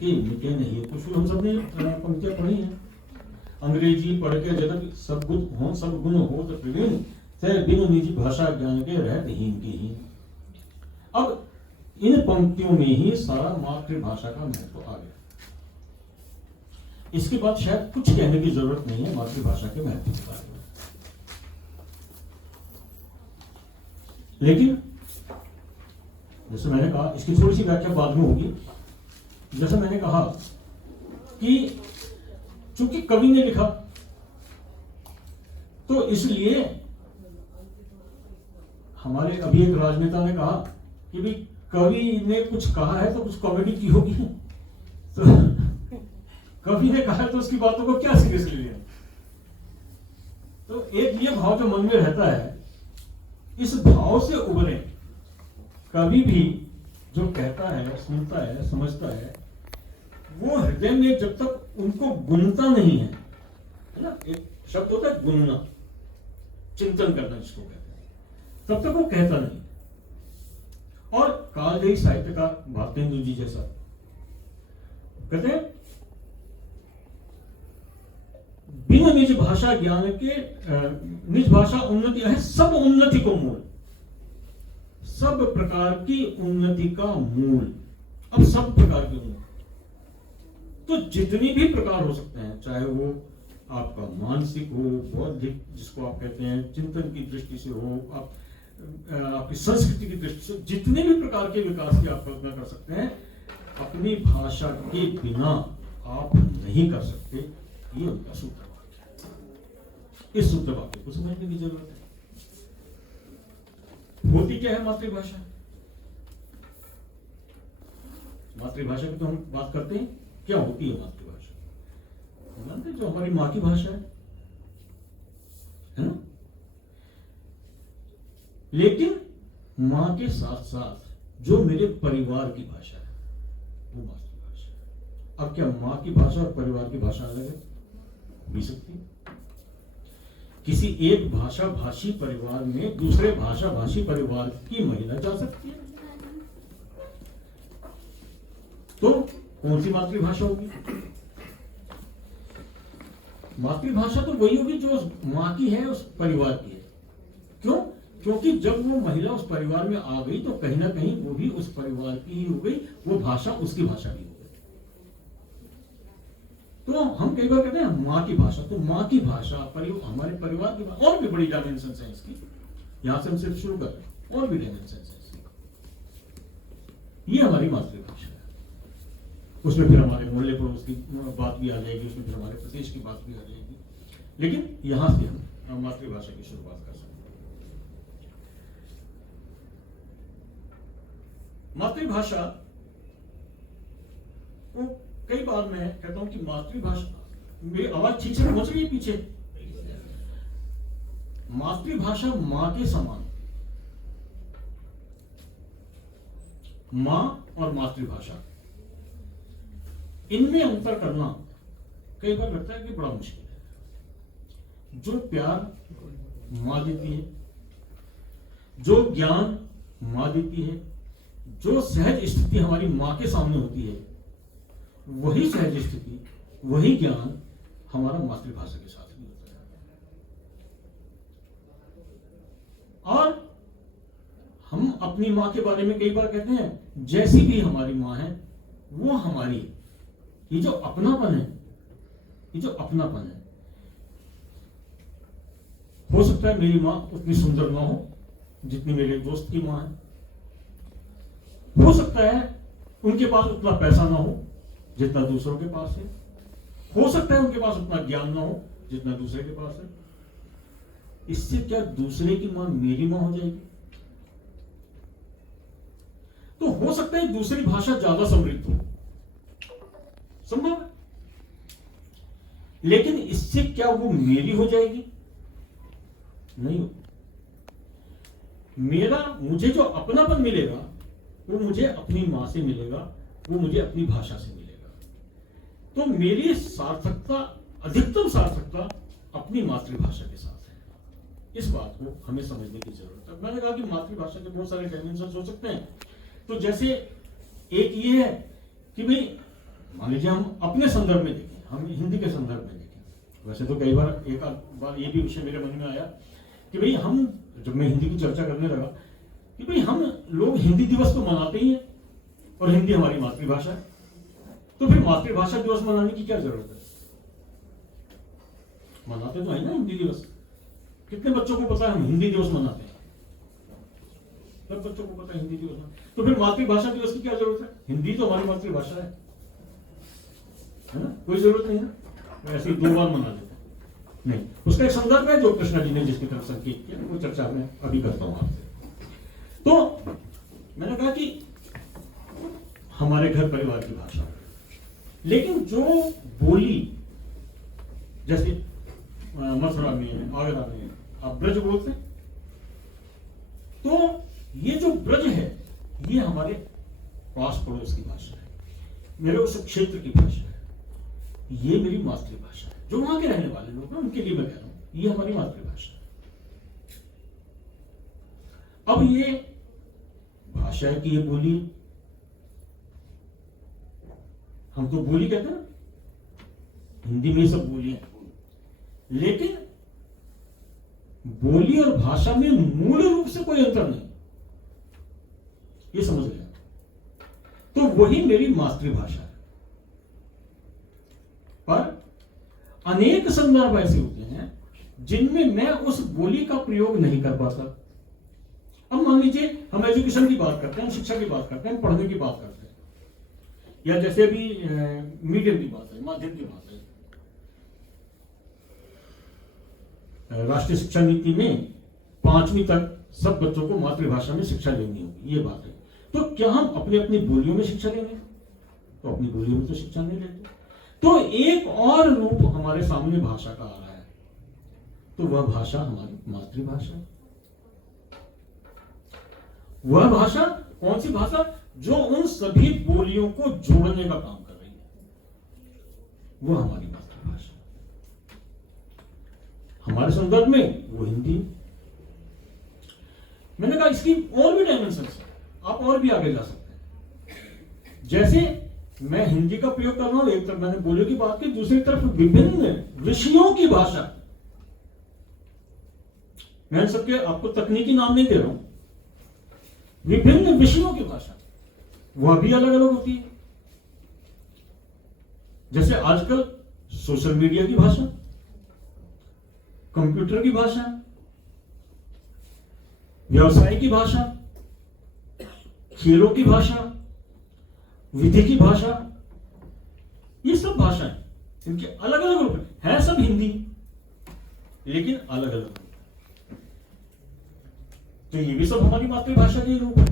के मिटे नहीं। कुछ हम सब ने पंक्तियां पढ़ी हैं। अंग्रेजी पढ़ के जगत सब गुण हो तो प्रवीण, तय बिनु निजी भाषा ज्ञान के रहत हीन के हीन। अब इन पंक्तियों में ही सारा मातृभाषा का महत्व आ गया। इसके बाद शायद कुछ कहने की जरूरत नहीं है मातृभाषा के महत्व के बारे में। लेकिन जैसे मैंने कहा, इसकी थोड़ी सी व्याख्या बाद में होगी। जैसे मैंने कहा कि चूंकि कवि ने लिखा, तो इसलिए हमारे अभी एक राजनेता ने कहा कि भाई कवि ने कुछ कहा है तो कुछ कॉमेडी की होगी। तो कवि ने कहा तो उसकी बातों को क्या सीरियसली लिया। तो एक ये भाव जो मन में रहता है, इस भाव से उभरे कवि भी जो कहता है, सुनता है, समझता है, वो हृदय में जब तक उनको गुनता नहीं है ना, एक शब्द होता है गुनना, चिंतन करना जिसको कहते हैं, तब तक वो कहता नहीं। और कालजयी साहित्यकार भारतेंदु जी जैसा कहते हैं, बिना निज भाषा ज्ञान के निज भाषा उन्नति है सब उन्नति को मूल, सब प्रकार की उन्नति का मूल। अब सब प्रकार की उन्नति, तो जितनी भी प्रकार हो सकते हैं, चाहे वो आपका मानसिक हो, बौद्धिक जिसको आप कहते हैं, चिंतन की दृष्टि से हो, आपकी संस्कृति की दृष्टि से, जितने भी प्रकार के विकास की आप कल्पना कर सकते हैं, अपनी भाषा के बिना आप नहीं कर सकते। ये उनका सूत्र वाक्य है। इस सूत्र वाक्य को समझने की जरूरत है। होती क्या है मातृभाषा? मातृभाषा की तो हम बात करते हैं, क्या होती है मातृभाषा? जानते जो हमारी माँ की भाषा है ना? लेकिन माँ के साथ साथ जो मेरे परिवार की भाषा है वो मातृभाषा है। अब क्या माँ की भाषा और परिवार की भाषा अलग है? भी सकती है। किसी एक भाषा भाषी परिवार में दूसरे भाषा भाषी परिवार की महिला जा सकती है, तो कौन सी मातृभाषा होगी? मातृभाषा तो वही होगी जो माँ की है, उस परिवार की है। क्यों? क्योंकि जब वो महिला उस परिवार में आ गई तो कहीं ना कहीं वो भी उस परिवार की ही हो गई, वो भाषा उसकी भाषा भी हो गई। तो हम कई बार कहते हैं माँ की भाषा, तो माँ की भाषा हमारे परिवार की भाषा, और भी बड़ी डायमेंशन है इसकी। यहां से हम सिर्फ शुरू कर रहे हैं, और भी डायमेंशन है इसकी। ये हमारी मातृभाषा है। उसमें फिर हमारे मोहल्ले पड़ोस की बात भी आ जाएगी, उसमें फिर हमारे प्रदेश की बात भी आ जाएगी। लेकिन यहां से हम मातृभाषा की शुरुआत कर सकते हैं। मातृभाषा को कई बार मैं कहता हूं कि मातृभाषा, मेरी आवाज ठीक से पहुंच रही है पीछे? मातृभाषा मां के समान। मां और मातृभाषा, इनमें अंतर करना कई बार लगता है कि बड़ा मुश्किल है। जो प्यार मां देती है, जो ज्ञान मां देती है, जो सहज स्थिति हमारी मां के सामने होती है, वही सहज स्थिति, वही ज्ञान हमारा मातृभाषा के साथ भी होता है। और हम अपनी मां के बारे में कई बार कहते हैं जैसी भी हमारी मां है वो हमारी है। ये जो अपनापन है, ये जो अपनापन है, हो सकता है मेरी मां उतनी सुंदर ना हो जितनी मेरे दोस्त की मां है, हो सकता है उनके पास उतना पैसा ना हो जितना दूसरों के पास है, हो सकता है उनके पास उतना ज्ञान ना हो जितना दूसरे के पास है। इससे क्या दूसरे की मां मेरी मां हो जाएगी? तो हो सकता है दूसरी भाषा ज्यादा समृद्ध हो, संभव है, लेकिन इससे क्या वो मेरी हो जाएगी? नहीं हो। मुझे जो अपनापन मिलेगा वो मुझे अपनी मां से मिलेगा, वो मुझे अपनी भाषा से मिलेगा। तो मेरी सार्थकता, अधिकतम सार्थकता अपनी मातृभाषा के साथ है। इस बात को हमें समझने की जरूरत है। मैंने कहा कि मातृभाषा के बहुत सारे डायमेंशन हो सकते हैं। तो जैसे एक ये है कि भाई मान लीजिए हम अपने संदर्भ में देखें, हम हिंदी के संदर्भ में देखें। वैसे तो कई बार एक आध बार ये भी विषय मेरे मन में आया कि भाई हम, जब मैं हिंदी की चर्चा करने लगा, कि भाई हम लोग हिंदी दिवस तो मनाते ही हैं और हिंदी हमारी मातृभाषा है, तो फिर मातृभाषा दिवस मनाने की क्या जरूरत है? मनाते तो है ना हिंदी दिवस। कितने बच्चों को पता है हम हिंदी दिवस मनाते हैं? सब बच्चों को पता है हिंदी दिवस मनाते। तो फिर मातृभाषा दिवस की क्या जरूरत है? हिंदी तो हमारी मातृभाषा है ना? कोई जरूरत नहीं है। ऐसे 2 बार मना लेते हैं नहीं। उसका एक संदर्भ है जो कृष्णा जी ने जिसकी तरफ संकेत किया, वो चर्चा मैं अभी करता हूं आपसे। तो मैंने कहा कि हमारे घर परिवार की भाषा, लेकिन जो बोली, जैसे मथुरा में, आगरा में आप ब्रज बोलते हैं, तो ये जो ब्रज है ये हमारे पास पड़ोस की भाषा है, मेरे उस क्षेत्र की भाषा है, ये मेरी मातृभाषा है। जो वहां के रहने वाले लोग हैं उनके लिए मैं कह रहा हूं ये हमारी मातृभाषा है। अब ये भाषा है कि ये बोली, हम तो बोली कहते हैं ना, हिंदी में सब बोली है, लेकिन बोली और भाषा में मूल रूप से कोई अंतर नहीं, ये समझ गया। तो वही मेरी मातृभाषा है। पर अनेक संदर्भ ऐसे होते हैं जिनमें मैं उस बोली का प्रयोग नहीं कर पाता। अब मान लीजिए हम एजुकेशन की बात करते हैं, शिक्षा की बात करते हैं, पढ़ने की बात करते हैं, या जैसे अभी मीडियम की बात है, माध्यम की बात है। राष्ट्रीय शिक्षा नीति में 5वीं तक सब बच्चों को मातृभाषा में शिक्षा लेनी होगी, ये बात है। तो क्या हम अपनी अपनी बोलियों में शिक्षा लेंगे? तो अपनी बोलियों में तो शिक्षा नहीं लेते। तो एक और रूप हमारे सामने भाषा का आ रहा है, तो वह भाषा हमारी मातृभाषा है। वह भाषा कौन सी भाषा? जो उन सभी बोलियों को जोड़ने का काम कर रही है, वह हमारी मातृभाषा। हमारे संदर्भ में वो हिंदी। मैंने कहा इसकी और भी डायमेंशन है, आप और भी आगे जा सकते हैं। जैसे मैं हिंदी का प्रयोग कर रहा हूं, एक तरफ मैंने बोलियों की बात की, दूसरी तरफ विभिन्न विषयों की भाषा। मैं सबके आपको तकनीकी नाम नहीं दे रहा हूं, विभिन्न विषयों की भाषा, वह भी अलग अलग होती है। जैसे आजकल सोशल मीडिया की भाषा, कंप्यूटर की भाषा, व्यवसाय की भाषा, खेलों की भाषा, विधि की भाषा, ये सब भाषाएं, इनके अलग अलग रूप है, सब हिंदी, लेकिन अलग अलग रूप। तो ये भी सब हमारी मातृभाषा के रूप है।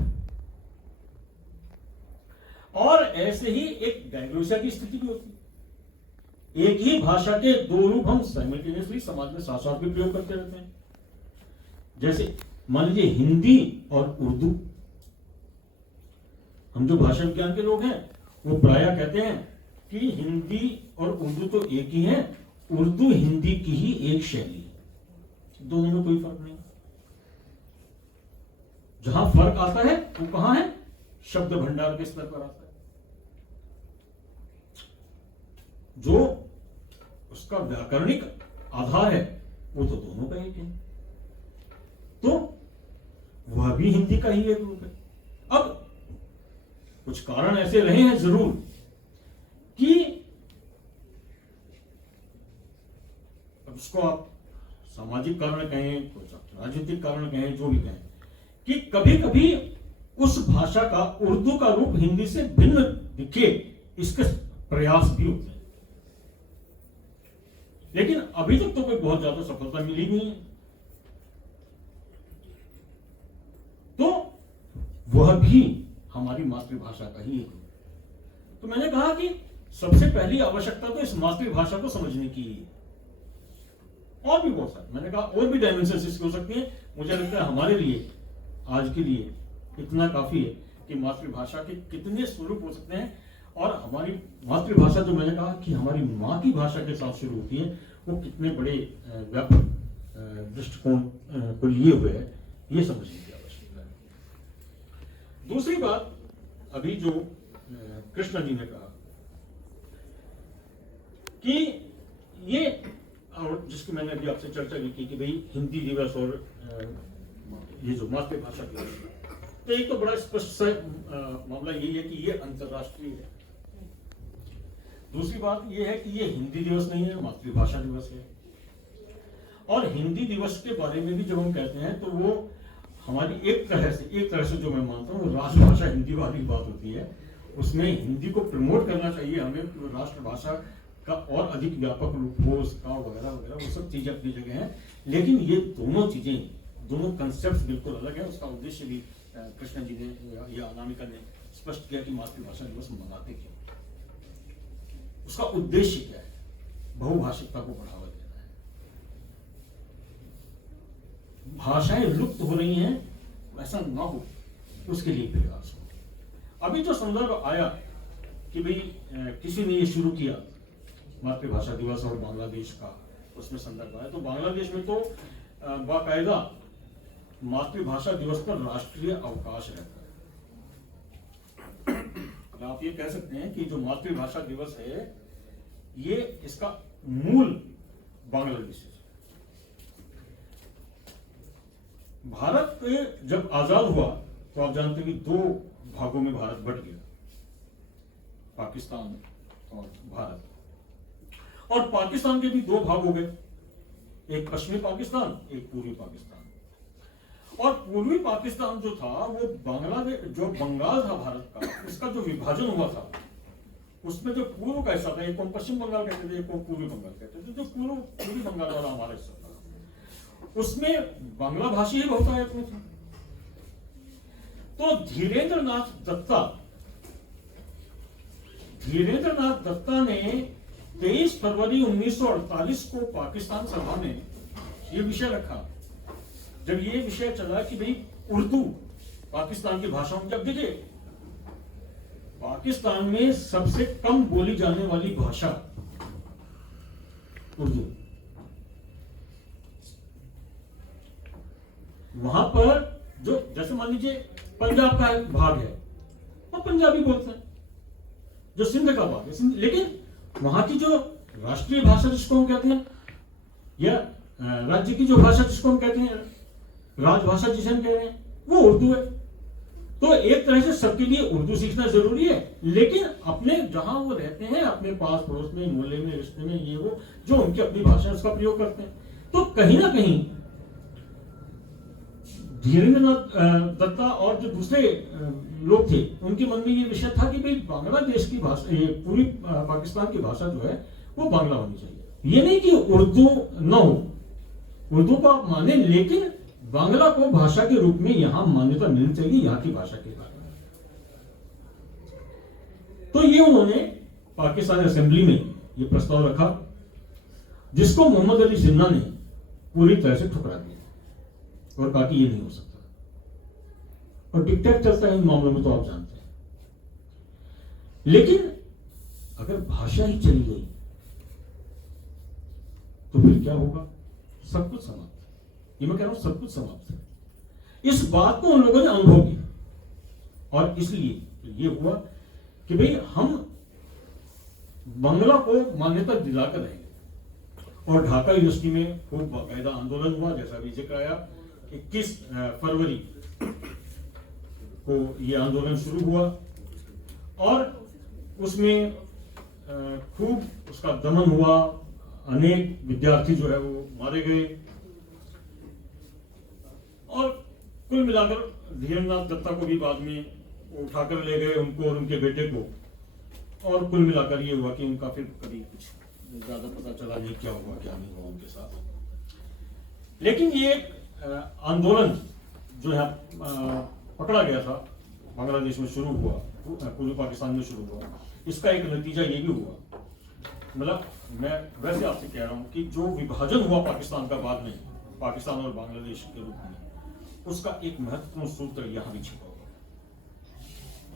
और ऐसे ही एक डायग्नोसिया की स्थिति भी होती है। एक ही भाषा के 2 रूप हम साइमल्टेनियसली समाज में साथ साथ भी प्रयोग करते रहते हैं। जैसे मान लीजिए हिंदी और उर्दू, हम जो भाषा विज्ञान के लोग हैं वो प्रायः कहते हैं कि हिंदी और उर्दू तो एक ही है, उर्दू हिंदी की ही एक शैली है, दोनों में कोई फर्क नहीं। जहां फर्क आता है वो कहां है? शब्द भंडार के स्तर पर आता है। जो उसका व्याकरणिक आधार है वो तो दोनों का एक है, तो वह भी हिंदी का ही एक रूप है। अब कुछ कारण ऐसे रहे हैं जरूर कि अब उसको आप सामाजिक कारण कहें, कुछ राजनीतिक कारण कहें, जो भी कहें, कि कभी कभी उस भाषा का उर्दू का रूप हिंदी से भिन्न दिखे, इसके प्रयास भी होते हैं। लेकिन अभी तक तो कोई बहुत ज्यादा सफलता मिली नहीं है। तो वह भी हमारी मातृभाषा का ही एक रूप। तो मैंने कहा कि सबसे पहली आवश्यकता तो इस मातृभाषा को समझने की है। और भी बहुत सारे, मैंने कहा और भी डायमेंशन इसकी हो सकती है। मुझे लगता है हमारे लिए आज के लिए इतना काफी है कि मातृभाषा के कितने स्वरूप हो सकते हैं। और हमारी मातृभाषा, जो मैंने कहा कि हमारी माँ की भाषा के साथ शुरू होती है, वो कितने बड़े व्यापक दृष्टिकोण को लिए हुए है, ये समझने की आवश्यकता है। दूसरी बात, अभी जो कृष्णा जी ने कहा मैंने अभी आपसे चर्चा भी की कि भाई हिंदी दिवस और ये जो मातृभाषा दिवस, तो एक तो बड़ा स्पष्ट मामला यही है कि ये अंतर्राष्ट्रीय है। दूसरी बात ये है कि ये हिंदी दिवस नहीं है, मातृभाषा दिवस है। और हिंदी दिवस के बारे में भी जब हम कहते हैं तो वो हमारी एक तरह से जो मैं मानता हूँ राष्ट्रभाषा हिंदी वाली बात होती है। उसमें हिंदी को प्रमोट करना चाहिए हमें, राष्ट्रभाषा का और अधिक व्यापक रूप हो उसका वगैरह वगैरह, वो सब चीजें अपनी जगह हैं। लेकिन ये दोनों चीजें, दोनों कंसेप्ट बिल्कुल अलग है। उसका उद्देश्य भी कृष्ण जी ने या अनामिका ने स्पष्ट किया कि मातृभाषा दिवस मनाते क्यों, उसका उद्देश्य क्या है, बहुभाषिकता को बढ़ावा देना है। भाषाएं लुप्त हो रही हैं, ऐसा ना हो उसके लिए प्रयास हो। अभी जो संदर्भ आया कि भाई किसी ने ये शुरू किया मातृभाषा दिवस और बांग्लादेश का, उसमें संदर्भ आया तो बांग्लादेश में तो बाकायदा मातृभाषा दिवस पर राष्ट्रीय अवकाश रहता है। आप ये कह सकते हैं कि जो मातृभाषा दिवस है ये इसका मूल बांग्लादेश है। भारत जब आजाद हुआ तो आप जानते हैं कि दो भागों में भारत बंट गया, पाकिस्तान और भारत। और पाकिस्तान के भी दो भाग हो गए, एक पश्चिमी पाकिस्तान, एक पूर्वी पाकिस्तान। और पूर्वी पाकिस्तान जो था वो बांग्लादेश, जो बंगाल था भारत का, उसका जो विभाजन हुआ था उसमें जो पूर्व का हिस्सा था, एक को पश्चिम बंगाल कहते थे, एक को पूर्वी बंगाल कहते थे। जो पूर्वी बंगाल वाला हमारा हिस्सा था उसमें बांग्ला भाषी ही बहुतायत में थी। तो धीरेन्द्र नाथ दत्ता ने 23 फरवरी 1948 को पाकिस्तान सभा में यह विषय रखा। जब ये विषय चला कि भाई उर्दू पाकिस्तान की भाषाओं में, जब देखिए पाकिस्तान में सबसे कम बोली जाने वाली भाषा उर्दू, वहां पर जो जैसे मान लीजिए पंजाब का एक भाग है वो पंजाबी बोलते हैं, जो सिंध का भाग है लेकिन वहां की जो राष्ट्रीय भाषा जिसको हम कहते हैं या राज्य की जो भाषा जिसको हम कहते हैं, राजभाषा जिसे हम कह रहे हैं, वो उर्दू है। तो एक तरह से सबके लिए उर्दू सीखना जरूरी है, लेकिन अपने जहां वो रहते हैं, अपने पास पड़ोस में, मोहल्ले में, रिश्ते में, ये वो जो उनकी अपनी भाषा है उसका प्रयोग करते हैं। तो कहीं ना कहीं धीरेन्द्र नाथ दत्ता और जो दूसरे लोग थे उनके मन में ये विषय था कि भाई बांग्लादेश की भाषा, ये पूरी पाकिस्तान की भाषा जो है वो बांग्ला होनी चाहिए। ये नहीं कि उर्दू न हो, उर्दू को आप माने, लेकिन बांग्ला को भाषा के रूप में यहां मान्यता मिलनी चाहिए, यहां की भाषा के बारे में। तो ये उन्होंने पाकिस्तान असेंबली में ये प्रस्ताव रखा, जिसको मोहम्मद अली जिन्ना ने पूरी तरह से ठुकरा दिया और कहा कि ये नहीं हो सकता। और डिक्टेट चलता है इन मामलों में, तो आप जानते हैं। लेकिन अगर भाषा ही चली गई तो फिर क्या होगा? सब कुछ समाप्त। ये मैं कह रहा हूं सब कुछ समाप्त है। इस बात को उन लोगों ने अनुभव किया और इसलिए ये हुआ कि भाई हम बांग्ला को मान्यता दिलाकर रहेंगे। और ढाका यूनिवर्सिटी में खूब बाकायदा आंदोलन हुआ, जैसा भी जिक्र आया। 21 फरवरी को यह आंदोलन शुरू हुआ और उसमें खूब उसका दमन हुआ, अनेक विद्यार्थी जो है वो मारे गए। और कुल मिलाकर धीरेन्द्र नाथ दत्ता को भी बाद में उठाकर ले गए, उनको और उनके बेटे को। और कुल मिलाकर ये हुआ कि उनका फिर कभी कुछ ज्यादा पता चला नहीं क्या हुआ क्या नहीं हुआ उनके साथ। लेकिन ये आंदोलन जो है पकड़ा गया था, बांग्लादेश में शुरू हुआ, पूर्वी पाकिस्तान में शुरू हुआ। इसका एक नतीजा ये भी हुआ, मतलब मैं वैसे आपसे कह रहा हूं कि जो विभाजन हुआ पाकिस्तान का बाद में, पाकिस्तान और बांग्लादेश के रूप में, उसका एक महत्वपूर्ण सूत्र यहां भी छिपा हुआ।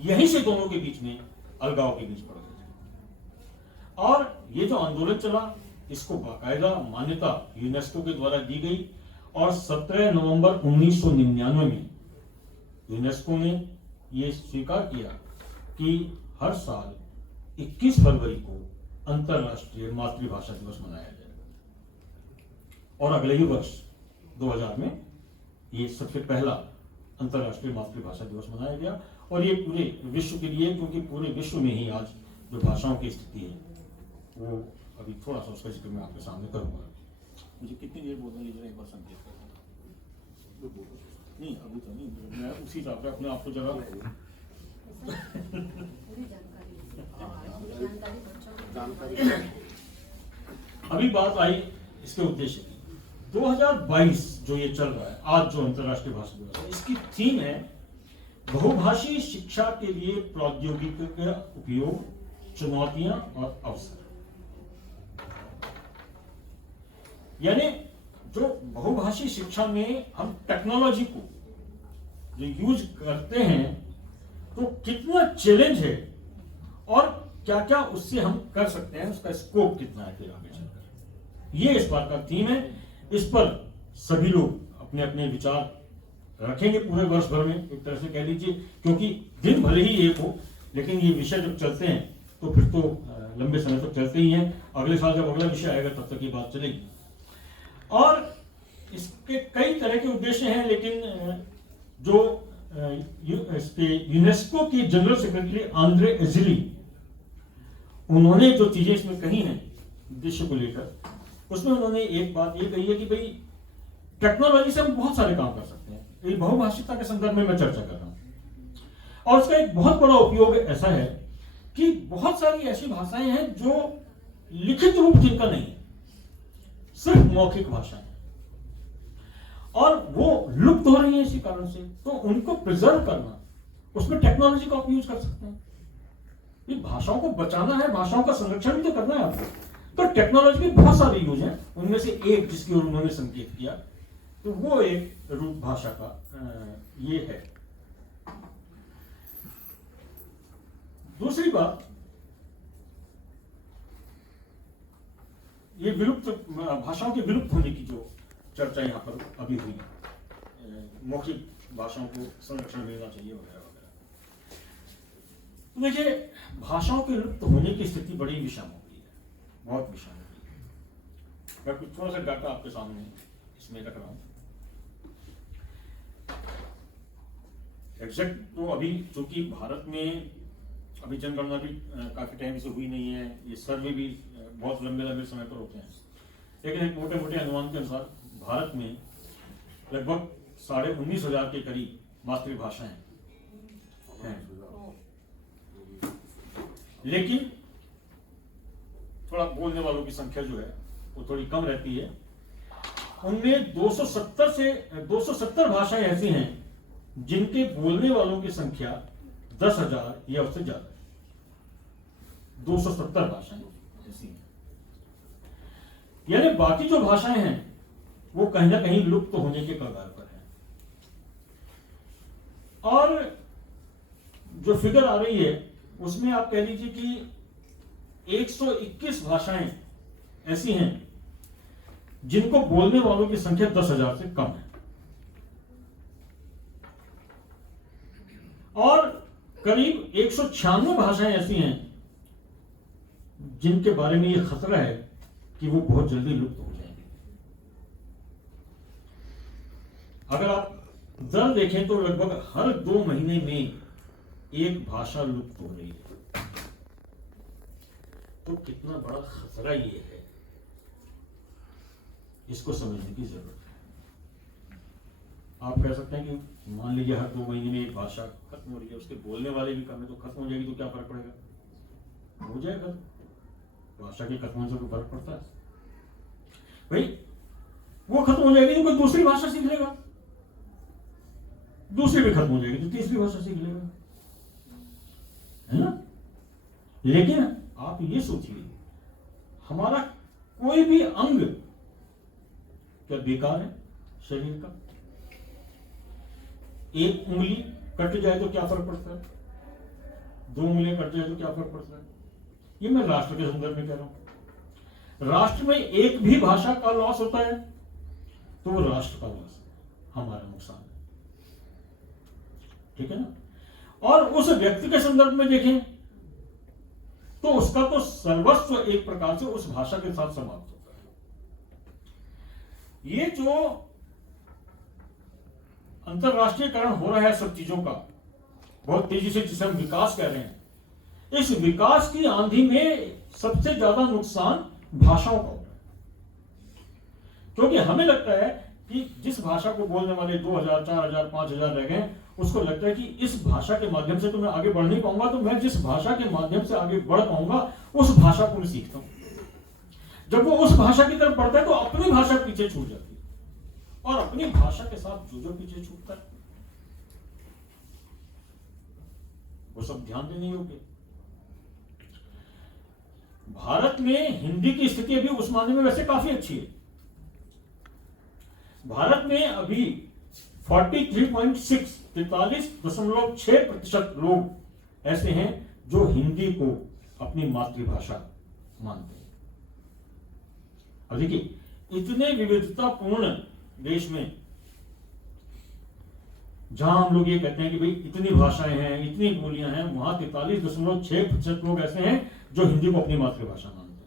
यहीं से दोनों के बीच में अलगाव के बीच पड़ गए। और ये जो आंदोलन चला, इसको बाकायदा मान्यता यूनेस्को के द्वारा दी गई और 17 नवंबर 1999 में यूनेस्को ने यह स्वीकार किया कि हर साल 21 फरवरी को अंतरराष्ट्रीय मातृभाषा दिवस मनाया जाए। और अगले ही वर्ष 2000 में ये सबसे पहला अंतर्राष्ट्रीय मातृभाषा दिवस मनाया गया, और ये पूरे विश्व के लिए, क्योंकि पूरे विश्व में ही आज जो भाषाओं की स्थिति है वो अभी थोड़ा सा उसका जिक्र मैं आपके सामने करूंगा। मुझे कितनी देर बोलना है जरा एक बार संकेत करें। नहीं अभी तो नहीं, मैं उसी हिसाब से अपने आप को जगह अभी बात आई इसके उद्देश्य की। 2022 जो ये चल रहा है, आज जो अंतर्राष्ट्रीय भाषा दिवस है, इसकी थीम है बहुभाषी शिक्षा के लिए प्रौद्योगिकी का उपयोग, चुनौतियां और अवसर। यानी जो बहुभाषी शिक्षा में हम टेक्नोलॉजी को जो यूज करते हैं तो कितना चैलेंज है और क्या क्या उससे हम कर सकते हैं, उसका स्कोप कितना है फिर आगे चलकर, ये इस बार का थीम है। इस पर सभी लोग अपने अपने विचार रखेंगे पूरे वर्ष भर में, एक तरह से कह लीजिए, क्योंकि दिन भले ही एक हो लेकिन ये विषय जब चलते हैं तो फिर तो लंबे समय तक चलते ही हैं। अगले साल जब अगला विषय आएगा तब तक ये बात चलेगी। और इसके कई तरह के उद्देश्य हैं, लेकिन जो इसके यूनेस्को की जनरल सेक्रेटरी आंद्रे एजिली, उन्होंने जो चीजें इसमें कही हैं उद्देश्य को लेकर, उसमें उन्होंने एक बात ये कही है कि भाई टेक्नोलॉजी से हम बहुत सारे काम कर सकते हैं। ये बहुभाषिकता के संदर्भ में मैं चर्चा कर रहा हूं, और उसका एक बहुत बड़ा उपयोग ऐसा है कि बहुत सारी ऐसी भाषाएं हैं जो लिखित रूप जिनका नहीं है, सिर्फ मौखिक भाषा है, और वो लुप्त हो रही है इसी कारण से। तो उनको प्रिजर्व करना, उसमें टेक्नोलॉजी का उपयोग कर सकते हैं। ये भाषाओं को बचाना है, भाषाओं का संरक्षण भी तो करना है आपको, तो टेक्नोलॉजी के बहुत सारे यूज हैं। उनमें से एक जिसकी ओर उन्होंने संकेत किया, तो वो एक रूप भाषा का ये है। दूसरी बात, ये विलुप्त भाषाओं के विलुप्त होने की जो चर्चा यहाँ पर अभी हुई, मौखिक भाषाओं को संरक्षण मिलना चाहिए वगैरह वगैरह। तो देखिए, भाषाओं के विलुप्त होने की स्थिति बड़ी विषम हो गई है, बहुत विषम हो गई है। मैं कुछ थोड़ा सा डाटा आपके सामने इसमें रख रहा हूं। एग्जैक्ट तो अभी चूंकि भारत में अभी जनगणना भी काफी टाइम से हुई नहीं है, ये सर्वे भी बहुत लंबे लंबे समय पर होते हैं, लेकिन एक मोटे मोटे अनुमान के अनुसार भारत में लगभग 19,500 के करीब मातृभाषाएं हैं, लेकिन थोड़ा बोलने वालों की संख्या जो है वो थोड़ी कम रहती है। उनमें 270 भाषाएं ऐसी हैं जिनके बोलने वालों की संख्या 10,000 या उससे ज्यादा। 270 भाषाएं ऐसी हैं, यानी बाकी जो भाषाएं हैं वो कहीं ना कहीं लुप्त होने के कगार पर है। और जो फिगर आ रही है उसमें आप कह लीजिए कि 121 भाषाएं ऐसी हैं जिनको बोलने वालों की संख्या 10,000 से कम है, और करीब 196 भाषाएं ऐसी हैं जिनके बारे में यह खतरा है कि वो बहुत जल्दी लुप्त हो जाएंगे। अगर आप दर देखें तो लगभग हर 2 महीने में एक भाषा लुप्त हो रही है। तो कितना बड़ा खतरा ये है, इसको समझने की जरूरत है। आप कह सकते हैं कि मान लीजिए हर 2 महीने में एक भाषा खत्म हो रही है, उसके बोलने वाले भी कम है, तो खत्म हो जाएगी तो क्या फर्क पड़ेगा? हो जाएगा। भाषा के खत्म होने से कोई फर्क पड़ता है भाई? वो खत्म हो जाएगी तो कोई दूसरी भाषा सीख लेगा, दूसरी भी खत्म हो जाएगी तो तीसरी भाषा सीख लेगा, है ना? लेकिन आप ये सोचिए, हमारा कोई भी अंग क्या बेकार है शरीर का? एक उंगली कट जाए तो क्या फर्क पड़ता है? 2 उंगलियां कट जाए तो क्या फर्क पड़ता है? ये मैं राष्ट्र के संदर्भ में कह रहा हूं। राष्ट्र में एक भी भाषा का लॉस होता है तो वो राष्ट्र का लॉस है, हमारा नुकसान है, ठीक है ना? और उस व्यक्ति के संदर्भ में देखें तो उसका तो सर्वस्व एक प्रकार से उस भाषा के साथ समाप्त होता है। ये जो अंतरराष्ट्रीयकरण हो रहा है सब चीजों का, बहुत तेजी से जिसे हम विकास कह रहे हैं, इस विकास की आंधी में सबसे ज्यादा नुकसान भाषाओं का हो रहा है। क्योंकि हमें लगता है कि जिस भाषा को बोलने वाले 2000, 4000, 5000 रह गए, उसको लगता है कि इस भाषा के माध्यम से तो मैं आगे बढ़ नहीं पाऊंगा, तो मैं जिस भाषा के माध्यम से आगे बढ़ पाऊंगा उस भाषा को मैं सीखता हूं। जब वो उस भाषा की तरफ बढ़ता है तो अपनी भाषा पीछे छूट जाती है, और अपनी भाषा के साथ जो पीछे छूटता है वो सब ध्यान देने योग्य। भारत में हिंदी की स्थिति अभी उस मायने में वैसे काफी अच्छी है। भारत में अभी 43.6% लोग ऐसे हैं जो हिंदी को अपनी मातृभाषा मानते हैं। अब देखिए, इतने विविधतापूर्ण देश में जहां हम लोग ये कहते हैं कि भाई इतनी भाषाएं हैं, इतनी बोलियां हैं, वहां 43.6% लोग ऐसे हैं जो हिंदी को अपनी मातृभाषा मानते हैं।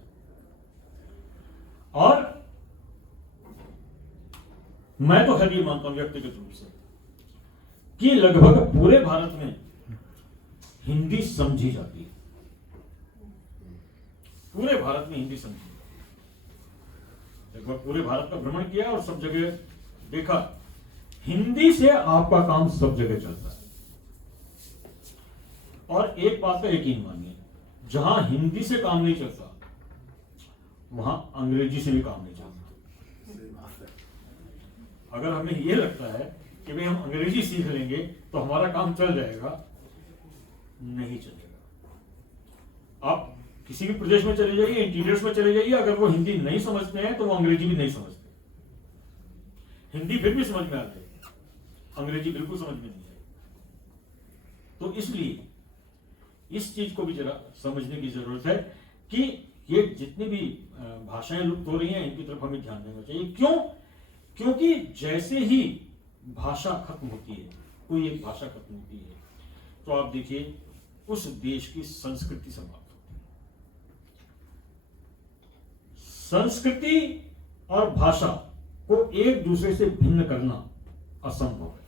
और मैं तो खैर ये मानता हूं व्यक्तिगत रूप से कि लगभग पूरे भारत में हिंदी समझी जाती है। पूरे भारत में हिंदी समझी, लगभग पूरे भारत का भ्रमण किया और सब जगह देखा, हिंदी से आपका काम सब जगह चलता है। और एक बात का यकीन मानिए, जहां हिंदी से काम नहीं चलता वहां अंग्रेजी से भी काम नहीं चलता। अगर हमें यह लगता है कि भाई हम अंग्रेजी सीख लेंगे तो हमारा काम चल जाएगा, नहीं चलेगा। आप किसी भी प्रदेश में चले जाइए, इंटीरियर्स में चले जाइए, अगर वो हिंदी नहीं समझते हैं तो वो अंग्रेजी भी नहीं समझते। हिंदी फिर भी समझ में आती है, अंग्रेजी बिल्कुल समझ में नहीं आई। तो इसलिए इस चीज को भी जरा समझने की जरूरत है कि ये जितनी भी भाषाएं लुप्त हो रही हैं इनकी तरफ हमें ध्यान देना चाहिए। क्यों? क्योंकि जैसे ही भाषा खत्म होती है, कोई एक भाषा खत्म होती है, तो आप देखिए उस देश की संस्कृति समाप्त होती है। संस्कृति और भाषा को एक दूसरे से भिन्न करना असंभव है।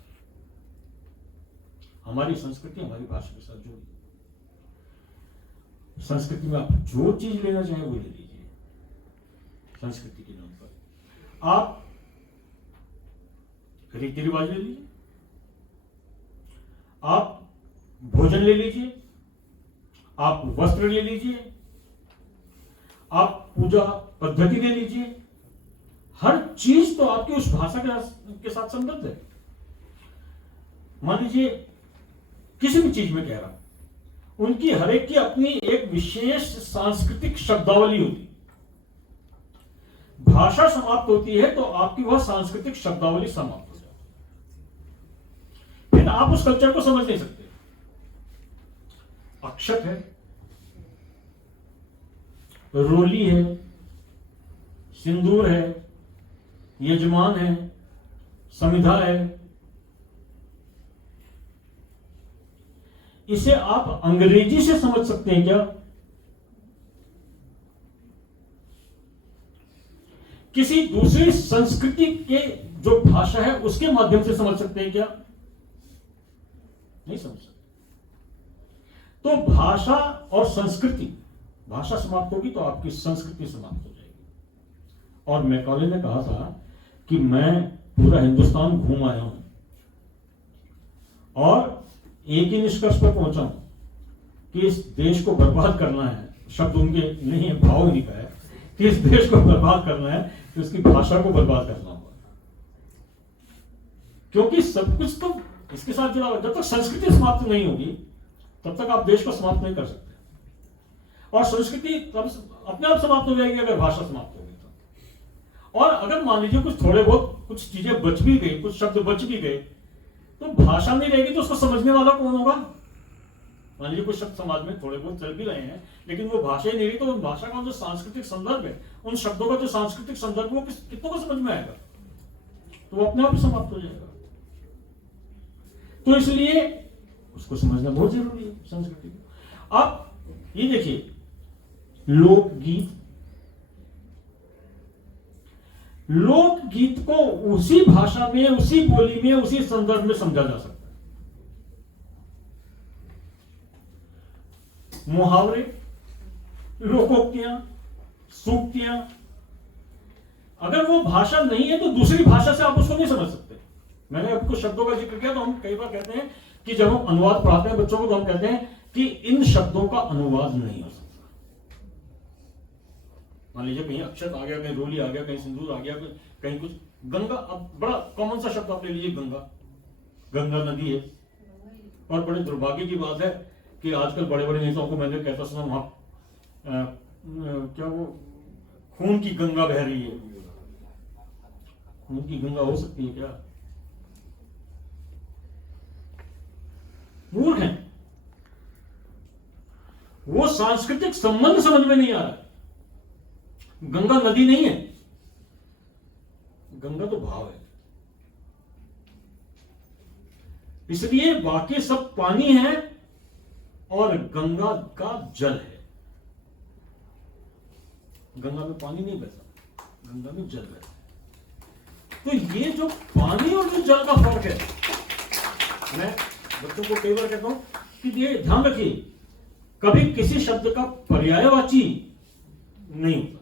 हमारी संस्कृति हमारी भाषा के साथ जुड़ी है। संस्कृति में आप जो चीज लेना चाहें वो ले लीजिए, संस्कृति के नाम पर। आप रीति रिवाज ले लीजिए, आप भोजन ले लीजिए, आप वस्त्र ले लीजिए, आप पूजा पद्धति ले लीजिए, हर चीज तो आपकी उस भाषा के साथ संबद्ध है। मान लीजिए किसी भी चीज में कह रहा हूं, उनकी हर एक की अपनी एक विशेष सांस्कृतिक शब्दावली होती है। भाषा समाप्त होती है तो आपकी वह सांस्कृतिक शब्दावली समाप्त हो जाती है, फिर आप उस कल्चर को समझ नहीं सकते। अक्षत है, रोली है, सिंदूर है, यजमान है, समिधा है, इसे आप अंग्रेजी से समझ सकते हैं क्या? किसी दूसरी संस्कृति के जो भाषा है उसके माध्यम से समझ सकते हैं क्या? नहीं समझ सकते। तो भाषा और संस्कृति, भाषा समाप्त होगी तो आपकी संस्कृति समाप्त हो जाएगी। और मैकॉले ने कहा था कि मैं पूरा हिंदुस्तान घूम आया हूं और एक ही निष्कर्ष पर पहुंचा हूं कि इस देश को बर्बाद करना है, शब्द उनके नहीं है, भाव नहीं का है कि इस देश को बर्बाद करना है तो इसकी भाषा को बर्बाद करना होगा। क्योंकि सब कुछ तो इसके साथ जुड़ा हुआ। जब तक संस्कृति समाप्त नहीं होगी तब तक आप देश को समाप्त नहीं कर सकते, और संस्कृति तब अपने आप समाप्त हो जाएगी अगर भाषा समाप्त होगी तो। और अगर मान लीजिए कुछ थोड़े बहुत कुछ चीजें बच भी गई, कुछ शब्द बच भी गए, तो भाषा नहीं रहेगी तो उसको समझने वाला कौन होगा? मान लीजिए कुछ शब्द समाज में थोड़े बहुत चल भी रहे हैं लेकिन वो भाषा ही नहीं रही, तो उन भाषा का जो सांस्कृतिक संदर्भ है, उन शब्दों का जो सांस्कृतिक संदर्भ वो कितनों को समझ में आएगा? तो वो अपने आप ही समाप्त हो जाएगा। तो इसलिए उसको समझना बहुत जरूरी है संस्कृति को। आप ये देखिए, लोकगीत, लोकगीत को उसी भाषा में, उसी बोली में, उसी संदर्भ में समझा जा सकता है। मुहावरे, लोकोक्तियां, सूक्तियां, अगर वो भाषा नहीं है तो दूसरी भाषा से आप उसको नहीं समझ सकते। मैंने आपको शब्दों का जिक्र किया, तो हम कई बार कहते हैं कि जब हम अनुवाद पढ़ाते हैं बच्चों को, तो हम कहते हैं कि इन शब्दों का अनुवाद नहीं हो सकता। मान लीजिए कहीं अक्षत आ गया, कहीं रोली आ गया, कहीं सिंदूर आ गया, कहीं कुछ। गंगा, अब बड़ा कॉमन सा शब्द आप ले लीजिए, गंगा। गंगा नदी है, और बड़े दुर्भाग्य की बात है कि आजकल बड़े बड़े नेताओं को मैंने कहता सुना, वहां क्या वो खून की गंगा बह रही है। खून की गंगा हो सकती है क्या? मूर्ख है, वो सांस्कृतिक संबंध समझ में नहीं आ रहा। गंगा नदी नहीं है, गंगा तो भाव है। इसलिए बाकी सब पानी है और गंगा का जल है। गंगा में पानी नहीं बहता, गंगा में जल बहता। तो ये जो पानी और जो जल का फर्क है, मैं बच्चों को कई बार कहता हूं कि ये ध्यान रखिए, कभी किसी शब्द का पर्यायवाची नहीं होता।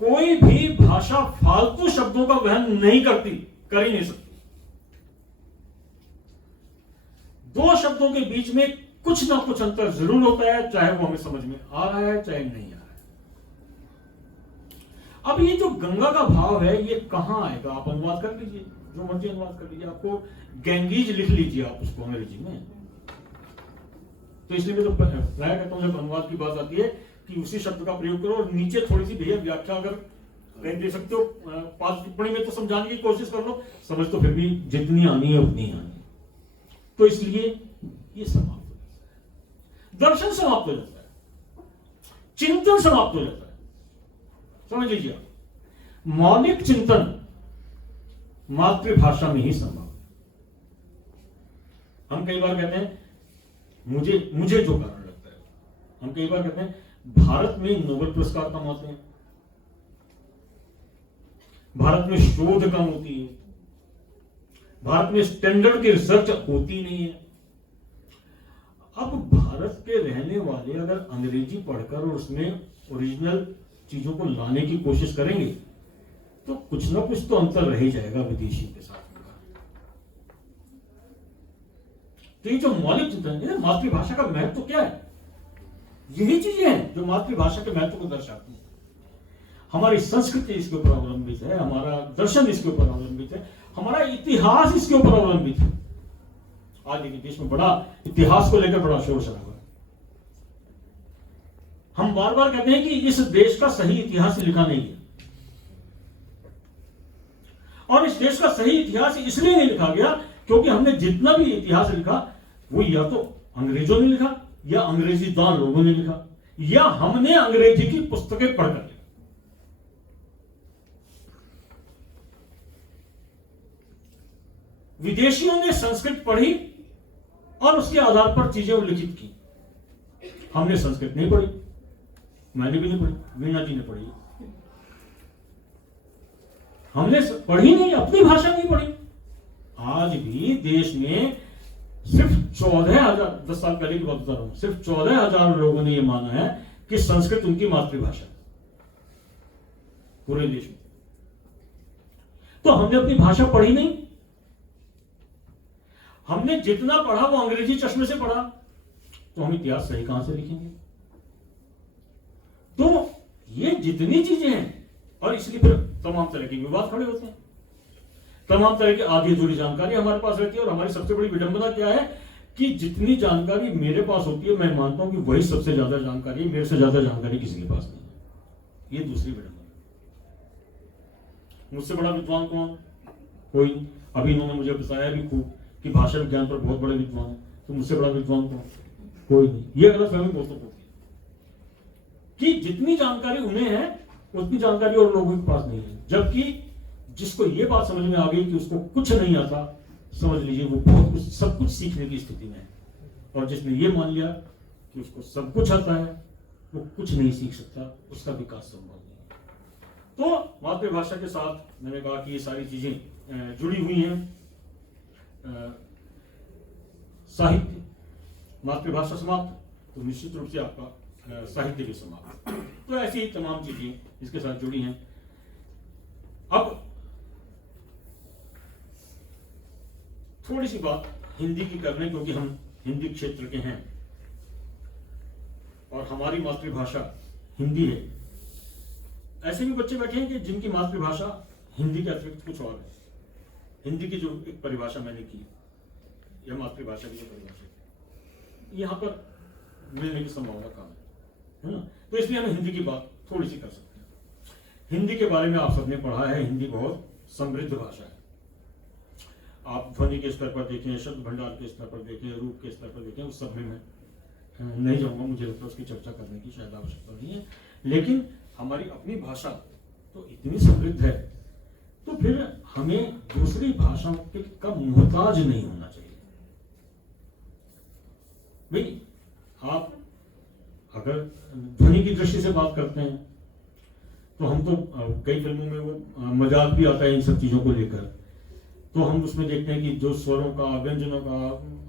कोई भी भाषा फालतू शब्दों का वहन नहीं करती, कर ही नहीं सकती। दो शब्दों के बीच में कुछ ना कुछ अंतर जरूर होता है, चाहे वो हमें समझ में आ रहा है चाहे नहीं आ रहा है। अब ये जो गंगा का भाव है, ये कहां आएगा? आप अनुवाद कर लीजिए, जो मर्जी अनुवाद कर लीजिए। आपको गैंगीज लिख लीजिए आप उसको अंग्रेजी में। तो इसलिए मैं तो प्राय कहता हूं, जब अनुवाद की बात आती है कि उसी शब्द का प्रयोग करो, और नीचे थोड़ी सी भैया व्याख्या अगर कहीं दे सकते हो, पांच टिप्पणी में तो समझाने की कोशिश कर लो। समझ तो फिर भी जितनी आनी है उतनी आनी है। तो इसलिए ये समाप्त हो जाता है, दर्शन समाप्त हो जाता है, चिंतन समाप्त हो जाता है। समझ लीजिए, मौलिक चिंतन मातृभाषा में ही संभव। हम कई बार कहते हैं, मुझे जो कारण लगता है, हम कई बार कहते हैं भारत में नोबेल पुरस्कार कम होते हैं, भारत में शोध कम होती है, भारत में स्टैंडर्ड की रिसर्च होती नहीं है। अब भारत के रहने वाले अगर अंग्रेजी पढ़कर और उसमें ओरिजिनल चीजों को लाने की कोशिश करेंगे, तो कुछ ना कुछ तो अंतर रह ही जाएगा विदेशी के साथ। तो ये जो मौलिक चिंतन है, मातृभाषा का महत्व तो क्या है? यही चीजें हैं जो मातृभाषा के महत्व को दर्शाती है। हमारी संस्कृति इसके ऊपर अवलंबित है, हमारा दर्शन इसके ऊपर अवलंबित है, हमारा इतिहास इसके ऊपर अवलंबित है। आज देखिए देश में बड़ा इतिहास को लेकर बड़ा शोर शराबा है। हम बार बार कहते हैं कि इस देश का सही इतिहास लिखा नहीं है, और इस देश का सही इतिहास इसलिए नहीं लिखा गया क्योंकि हमने जितना भी इतिहास लिखा वो या तो अंग्रेजों ने लिखा, या अंग्रेजी दान लोगों ने लिखा, या हमने अंग्रेजी की पुस्तकें पढ़कर लिखा। विदेशियों ने संस्कृत पढ़ी और उसके आधार पर चीजें उल्लिखित की। हमने संस्कृत नहीं पढ़ी, मैंने भी नहीं पढ़ी, वीणा जी ने पढ़ी। हमने पढ़ी नहीं, अपनी भाषा नहीं पढ़ी। आज भी देश में सिर्फ 14,000, 10 साल पहले की बात बता रहा हूं, सिर्फ 14,000 लोगों ने यह माना है कि संस्कृत उनकी मातृभाषा है पूरे देश में। तो हमने अपनी भाषा पढ़ी नहीं। हमने जितना पढ़ा वो अंग्रेजी चश्मे से पढ़ा, तो हम इतिहास सही कहां से लिखेंगे? तो ये जितनी चीजें हैं, और इसलिए फिर तमाम तरह के विवाद खड़े होते हैं, तमाम तरह की आधी अधूरी जानकारी हमारे पास रहती है। और हमारी सबसे बड़ी विडंबना क्या है कि जितनी जानकारी मेरे पास होती है, मैं मानता हूं कि वही सबसे ज्यादा जानकारी है, मेरे से ज्यादा जानकारी किसी के पास नहीं है। ये दूसरी विडंबना। मुझसे बड़ा विद्वान कौन? कोई नहीं। अभी इन्होंने मुझे बताया भी खूब कि भाषा विज्ञान पर बहुत बड़े विद्वान है, तो मुझसे बड़ा विद्वान कौन? कोई नहीं। ये गलतफहमी बहुतों को होती है कि जितनी जानकारी उन्हें है उतनी जानकारी और लोगों के पास नहीं है। जबकि जिसको ये बात समझ में आ गई कि उसको कुछ नहीं आता, समझ लीजिए वो बहुत कुछ, सब कुछ सीखने की स्थिति में है। और जिसने ये मान लिया कि उसको सब कुछ आता है, वो कुछ नहीं सीख सकता, उसका विकास संभव नहीं है। तो मातृभाषा के साथ मैंने कहा कि ये सारी चीजें जुड़ी हुई हैं। साहित्य, मातृभाषा समाप्त तो निश्चित रूप से आपका साहित्य भी समाप्त। तो ऐसी तमाम चीजें इसके साथ जुड़ी हैं। अब थोड़ी सी बात हिंदी की करने, क्योंकि हम हिंदी क्षेत्र के हैं और हमारी मातृभाषा हिंदी है। ऐसे भी बच्चे बैठे हैं कि जिनकी मातृभाषा हिंदी के अतिरिक्त कुछ और है। हिंदी की जो एक परिभाषा मैंने की, यह मातृभाषा की जो परिभाषा यहाँ पर मिलने की संभावना कम है ना। तो इसलिए हम हिंदी की बात थोड़ी सी कर सकते हैं। हिंदी के बारे में आप सबने पढ़ा है, हिंदी बहुत समृद्ध भाषा है। आप ध्वनि के स्तर पर देखें, शब्द भंडार के स्तर पर देखें, रूप के स्तर पर देखें, उस सब में मैं नहीं जाऊंगा, मुझे लगता है उसकी चर्चा करने की शायद आवश्यकता नहीं है। लेकिन हमारी अपनी भाषा तो इतनी समृद्ध है, तो फिर हमें दूसरी भाषाओं के का मोहताज नहीं होना चाहिए। भाई आप अगर ध्वनि की दृष्टि से बात करते हैं तो हम तो कई फिल्मों में वो मजाक भी आता है इन सब चीजों को लेकर। तो हम उसमें देखते हैं कि जो स्वरों का, व्यंजनों का,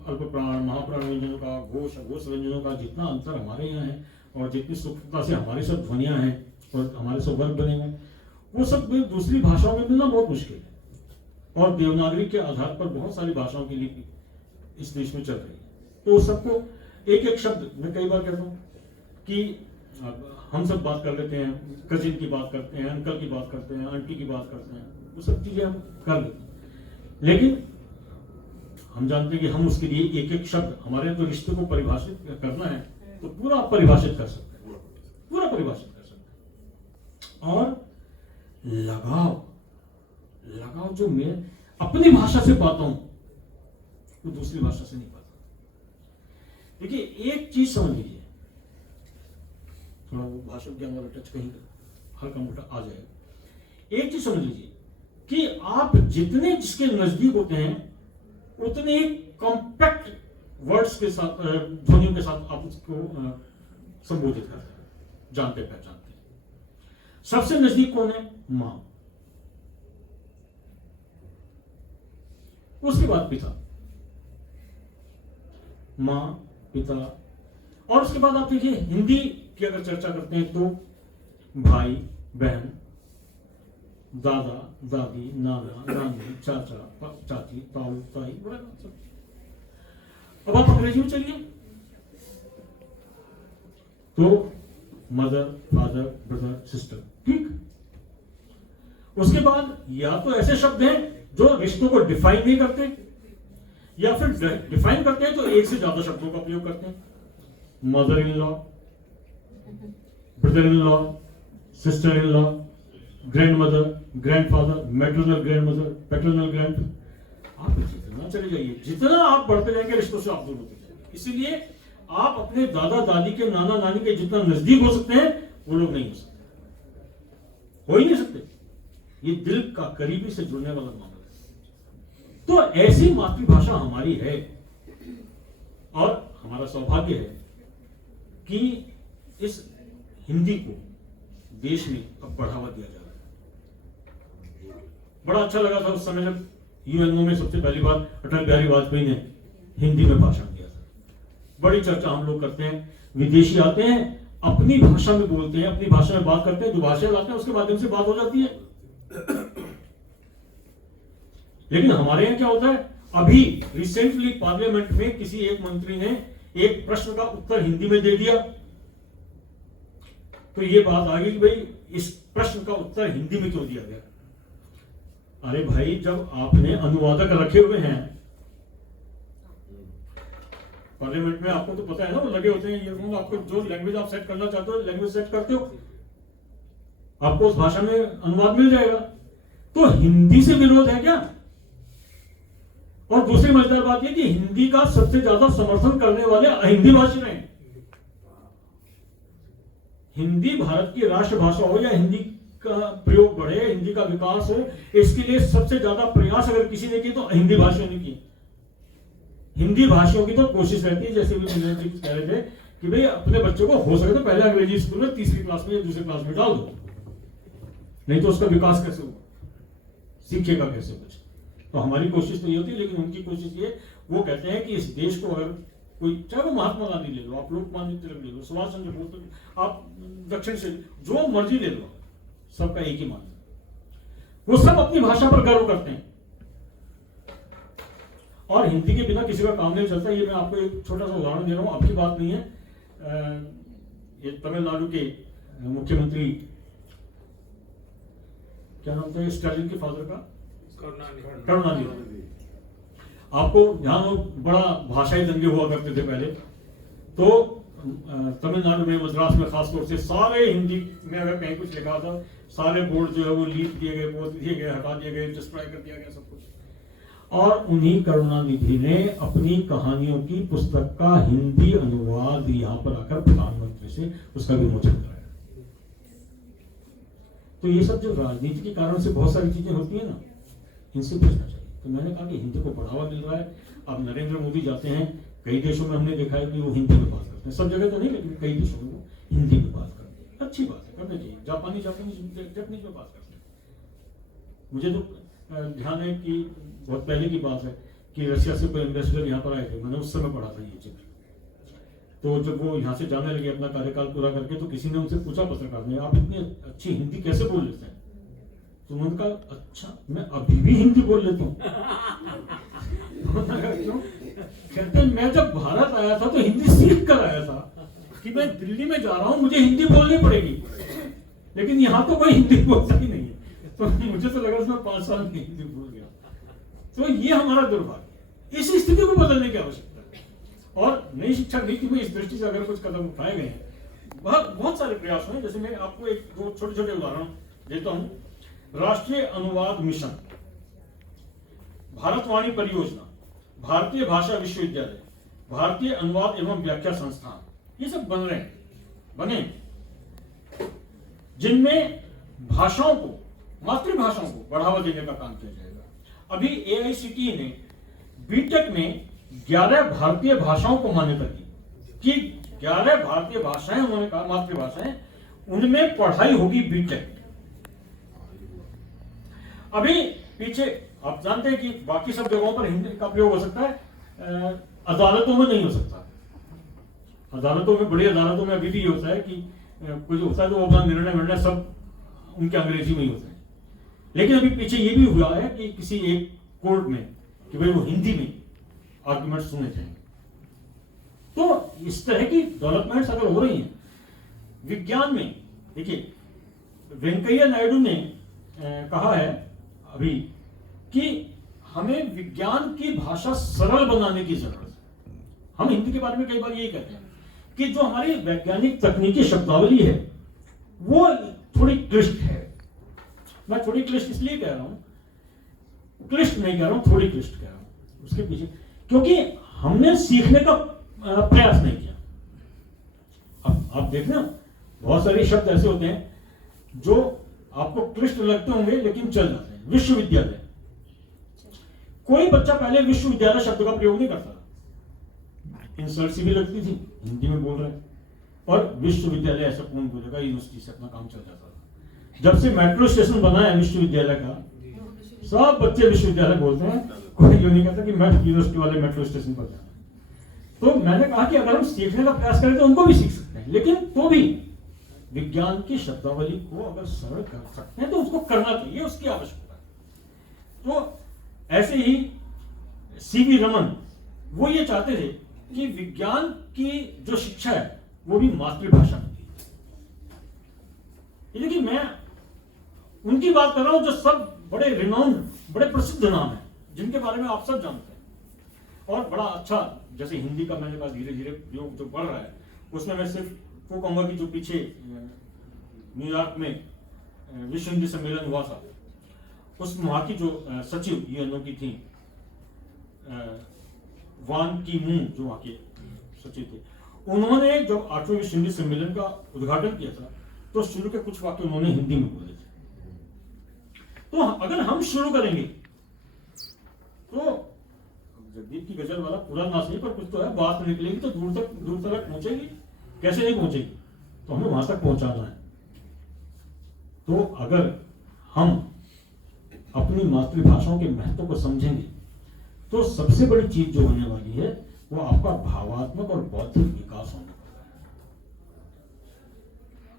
अल्प प्राण महाप्राण व्यंजनों का, घोष अघोष व्यंजनों का जितना अंतर हमारे यहाँ है और जितनी सूक्ष्मता से हमारी सब ध्वनियां हैं और हमारे सब वर्ग बने हैं, वो सब दूसरी भाषाओं में मिलना बहुत मुश्किल है। और देवनागरी के आधार पर बहुत सारी भाषाओं की लिपि इस देश में चल रही है। तो सबको एक एक शब्द, मैं कई बार कहता हूँ कि हम सब बात कर लेते हैं, कजिन की बात करते हैं, अंकल की बात करते हैं, आंटी की बात करते हैं, वो सब चीजें हम कर लेते हैं। लेकिन हम जानते हैं कि हम उसके लिए एक एक शब्द, हमारे तो रिश्ते को परिभाषित करना है तो पूरा परिभाषित कर सकते हैं, पूरा परिभाषित कर सकते हैं। और लगाव जो मैं अपनी भाषा से पाता हूं वो दूसरी भाषा से नहीं पाता। देखिए एक चीज समझ लीजिए, थोड़ा वो भाषा ज्ञान वाला टच कहीं हल्का मोटा आ जाएगा। एक चीज समझ लीजिए कि आप जितने जिसके नजदीक होते हैं उतने कॉम्पैक्ट वर्ड्स के साथ, ध्वनियों के साथ आप उसको संबोधित करते हैं, जानते पहचानते हैं। सबसे नजदीक कौन है? मां, उसके बाद पिता, मां, पिता, और उसके बाद आप देखिए हिंदी की अगर चर्चा करते हैं तो भाई, बहन, दादा, दादी, नाना, नानी, चाचा, चाची, ताऊ, ताई, सब। अब आप अंग्रेजी में चलिए तो मदर, फादर, ब्रदर, सिस्टर, ठीक। उसके बाद या तो ऐसे शब्द हैं जो रिश्तों को डिफाइन नहीं करते, या फिर डिफाइन करते हैं तो एक से ज्यादा शब्दों का प्रयोग करते हैं। Mother in law, brother in law, sister in law, grand mother, grand father, maternal grand mother, paternal grand. आप जितना चले जाइए, जितना आप बढ़ते जाएंगे रिश्तों से आप दूर होते जाएंगे। इसीलिए आप अपने दादा दादी के, नाना नानी के जितना नजदीक हो सकते हैं वो लोग नहीं हो सकते, हो ही नहीं सकते। ये दिल का करीबी से जुड़ने वाला मामला है। तो ऐसी मातृभाषा हमारी है और हमारा सौभाग्य है कि इस हिंदी को देश में अब बढ़ावा दिया जा रहा है। बड़ा अच्छा लगा था उस समय जब यूएनओ में सबसे पहली बार अटल बिहारी वाजपेयी ने हिंदी में भाषण दिया था। बड़ी चर्चा हम लोग करते हैं, विदेशी आते हैं, अपनी भाषा में बोलते हैं, अपनी भाषा में बात करते हैं, जो भाषा लाते हैं उसके माध्यम से बात हो जाती है। लेकिन हमारे यहाँ क्या होता है, अभी रिसेंटली पार्लियामेंट में किसी एक मंत्री ने एक प्रश्न का उत्तर हिंदी में दे दिया, तो ये बात आ गई कि भाई इस प्रश्न का उत्तर हिंदी में क्यों दिया गया। अरे भाई, जब आपने अनुवादक रखे हुए हैं पार्लियामेंट में, आपको तो पता है ना, वो लगे होते हैं ईयरफोन, आपको जो लैंग्वेज आप सेट करना चाहते हो लैंग्वेज सेट करते हो, आपको उस भाषा में अनुवाद मिल जाएगा। तो हिंदी से विरोध है क्या? और दूसरी मजेदार बात यह कि हिंदी का सबसे ज्यादा समर्थन करने वाले हिंदी भाषी हैं। हिंदी भारत की राष्ट्रभाषा हो या हिंदी का प्रयोग बढ़े, हिंदी का विकास हो, इसके लिए सबसे ज्यादा प्रयास अगर किसी ने किए तो हिंदी भाषियों ने किए। हिंदी भाषियों की तो कोशिश रहती है, जैसे भी मैंने कह रहे थे कि भाई अपने बच्चों को हो सके तो पहले अंग्रेजी स्कूल में तीसरी क्लास में या दूसरी क्लास में डाल दो, नहीं तो उसका विकास कैसे होगा, सीखेगा कैसे कुछ। तो हमारी कोशिश तो ये होती है, लेकिन उनकी कोशिश ये, वो कहते हैं कि इस देश को अगर कोई, चाहे वो महात्मा गांधी ले लो, आप लोकमान्य तिलक ले लो, सुभाष चंद्र बोस, आप दक्षिण से जो मर्जी ले लो, सबका एक ही मान है, वो सब अपनी भाषा पर गर्व करते हैं और हिंदी के बिना किसी का काम नहीं चलता। ये मैं आपको एक छोटा सा उदाहरण दे रहा हूं, आपकी बात नहीं है। ये तमिलनाडु के मुख्यमंत्री, क्या नाम था स्टालिन के फादर का, करुणानिधि। आपको ध्यान हो, बड़ा भाषाई दंगे हुआ करते थे पहले, तो तमिलनाडु में, मद्रास में खासतौर से सारे हिंदी में अगर कहीं कुछ लिखा था, सारे बोर्ड जो है वो लीक दिए गए, पोत दिए गए, हटा दिए गए, डिस्ट्रॉय कर दिया गया सब कुछ। और उन्हीं करुणानिधि ने अपनी कहानियों की पुस्तक का हिंदी अनुवाद यहाँ पर आकर प्रधानमंत्री से उसका विमोचन कराया। तो ये सब जो राजनीति के कारण से बहुत सारी चीजें होती है ना, इनसे बचना चाहिए। तो मैंने कहा कि हिंदी को बढ़ावा मिल रहा है। अब नरेंद्र मोदी जाते हैं, कई देशों में हमने देखा है कि वो हिंदी में बात करते हैं, सब जगह तो नहीं, लेकिन कई देशों में वो हिंदी में बात करते हैं। अच्छी बात है, करनी चाहिए। जापानीज में बात करते हैं। मुझे तो ध्यान है कि बहुत पहले की बात है कि रशिया से कोई एम्बेसडर यहाँ पर आए थे, मैंने उस समय पढ़ा था ये चित्र। तो जब वो यहाँ से जाने लगे अपना कार्यकाल पूरा करके, तो किसी ने उनसे पूछा पत्रकार ने, आप इतनी अच्छी हिंदी कैसे बोल लेते हैं? तो उन्होंने कहा, अच्छा मैं अभी भी हिंदी बोल लेता हूँ। क्यों? कहते मैं जब भारत आया था तो हिंदी सीख कर आया था कि मैं दिल्ली में जा रहा हूँ, मुझे हिंदी बोलनी पड़ेगी, लेकिन यहाँ तो कोई हिंदी बोलता ही नहीं है। तो मुझे तो लगा उसमें 5 साल में हिंदी भूल गया। तो ये हमारा दुर्भाग्य। इस स्थिति को बदलने की आवश्यकता है और नई शिक्षा नीति में इस दृष्टि से अगर कुछ कदम उठाए गए हैं, बहुत सारे प्रयास हुए। जैसे मैं आपको एक दो छोटे छोटे उदाहरण देता हूं। राष्ट्रीय अनुवाद मिशन, भारतवाणी परियोजना, भारतीय भाषा विश्वविद्यालय, भारतीय अनुवाद एवं व्याख्या संस्थान, ये सब बने जिनमें भाषाओं को, मातृभाषाओं को बढ़ावा देने का काम किया जाएगा। अभी AICTE ने बीटेक में 11 भारतीय भाषाओं को मान्यता दी कि 11 भारतीय भाषाएं, उन्होंने कहा मातृभाषाएं, उनमें पढ़ाई होगी बीटेक। अभी पीछे आप जानते हैं कि बाकी सब जगहों पर हिंदी का प्रयोग हो सकता है, अदालतों में नहीं हो सकता। अदालतों में, बड़ी अदालतों में अभी भी होता है कि कुछ होता है तो अपना निर्णय सब उनके अंग्रेजी में ही होता है। लेकिन अभी पीछे ये भी हुआ है कि किसी एक कोर्ट में कि भाई वो हिंदी में आर्गुमेंट सुने जाएंगे। तो इस तरह की डेवलपमेंट्स अगर हो रही हैं विज्ञान में, देखिए वेंकैया नायडू ने कहा है अभी कि हमें विज्ञान की भाषा सरल बनाने की जरूरत है। हम हिंदी के बारे में कई बार यही कहते हैं कि जो हमारी वैज्ञानिक तकनीकी शब्दावली है वो थोड़ी क्लिष्ट है। मैं थोड़ी क्लिष्ट इसलिए कह रहा हूं, क्लिष्ट नहीं कह रहा हूं, थोड़ी क्लिष्ट कह रहा हूं। उसके पीछे क्योंकि हमने सीखने का प्रयास नहीं किया। अब आप देखना, बहुत सारे शब्द ऐसे होते हैं जो आपको क्लिष्ट लगते होंगे लेकिन चल जाते हैं। विश्वविद्यालय, कोई बच्चा पहले विश्वविद्यालय शब्द का प्रयोग नहीं करता, इंसल्ट सी भी लगती थी, हिंदी में बोल रहे हैं, और विश्वविद्यालय ऐसा कौन बोलेगा, यूनिवर्सिटी से अपना काम चल जाता था। जब से मेट्रो स्टेशन बना है विश्वविद्यालय का, सब बच्चे विश्वविद्यालय बोलते हैं, कोई ये नहीं कहता कि मैं यूनिवर्सिटी वाले मेट्रो स्टेशन पर जाना। तो मैंने कहा कि अगर हम सीखने का प्रयास करें तो उनको भी सीख सकते हैं, लेकिन तो भी विज्ञान की शब्दावली को अगर सरल कर सकते हैं तो उसको करना चाहिए, उसकी आवश्यकता है। तो ऐसे ही सीवी रमन, वो ये चाहते थे कि विज्ञान की जो शिक्षा है वो भी मातृभाषा में दी। देखिए मैं उनकी बात कर रहा हूं जो सब बड़े रिनाउंड, बड़े प्रसिद्ध नाम है, जिनके बारे में आप सब जानते हैं और बड़ा अच्छा, जैसे हिंदी का मैंने कहा धीरे धीरे प्रयोग जो बढ़ रहा है, उसमें मैं सिर्फ वो कहूंगा कि जो पीछे न्यूयॉर्क में विश्व हिंदी सम्मेलन हुआ था, उस वहां की जो सचिव यूएनओ की थी, वान की मून, जो वहां के सचिव थे, उन्होंने जब 8वें विश्व हिंदी सम्मेलन का उद्घाटन किया था तो शुरू के कुछ वाक्य उन्होंने हिंदी में बोले थे। तो अगर हम शुरू करेंगे तो जगदीप की गजल वाला पूरा ना सही पर कुछ तो है, बात निकलेगी तो दूर तक पहुंचेगी। कैसे नहीं पहुंचेगी, तो हमें वहां तक पहुंचाना है। तो अगर हम अपनी मातृभाषाओं के महत्व को समझेंगे तो सबसे बड़ी चीज जो होने वाली है वो आपका भावात्मक और बौद्धिक विकास होने वाला है।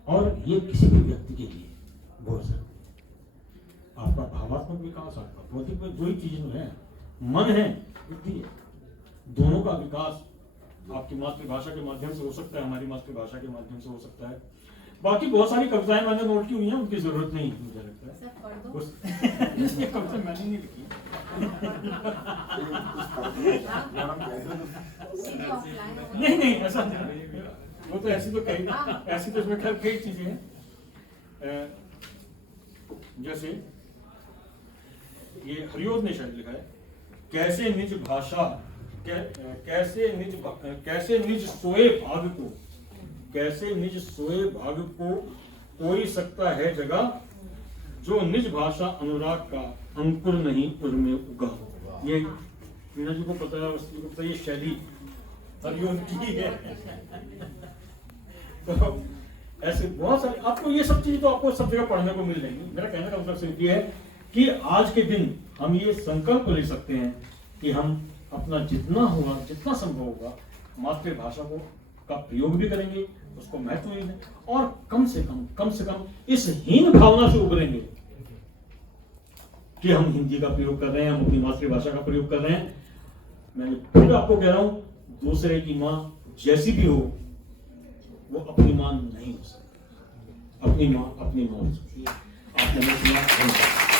और ये किसी भी व्यक्ति के लिए बहुत जरूरी है। आपका भावात्मक विकास, आपका बौद्धिक, दो ही चीजें है, मन है, बुद्धि है, दोनों का विकास आपकी मातृभाषा के माध्यम से हो सकता है, हमारी मातृभाषा के माध्यम से हो सकता है। बाकी बहुत सारी कविताएं मैंने नोट की हुई हैं, उनकी जरूरत नहीं मुझे लगता है। ये कविता मैंने नहीं लिखी। नहीं ऐसा नहीं, वो तो ऐसी तो इसमें खैर कई चीजें हैं। जैसे ये हरिओद ने शायद लिखा है, कैसे निज भाषा कैसे निज सोए भाग को, कैसे निज सोए भाग को कोई सकता है जगह, जो निज भाषा अनुराग का अंकुर नहीं उर में उगा। ये मीना जी को पता है, उसको पता है, ये शैली हरिओम की है। तो ऐसे बहुत सारे आपको ये सब चीजें तो आपको सब जगह पढ़ने को मिल जाएंगी। मेरा कहने का मतलब सिर्फ ये है कि आज के दिन हम ये संकल्प ले सकते हैं कि हम अपना जितना संभव होगा मातृभाषा को का प्रयोग भी करेंगे, उसको महत्व देंगे और कम से कम इस हीन भावना से उभरेंगे कि हम हिंदी का प्रयोग कर रहे हैं, हम अपनी मातृभाषा का प्रयोग कर रहे हैं। मैं फिर आपको कह रहा हूं, दूसरे की मां जैसी भी हो वो अपनी मां नहीं हो सकती। अपनी मां हो सकती है। आपने सुना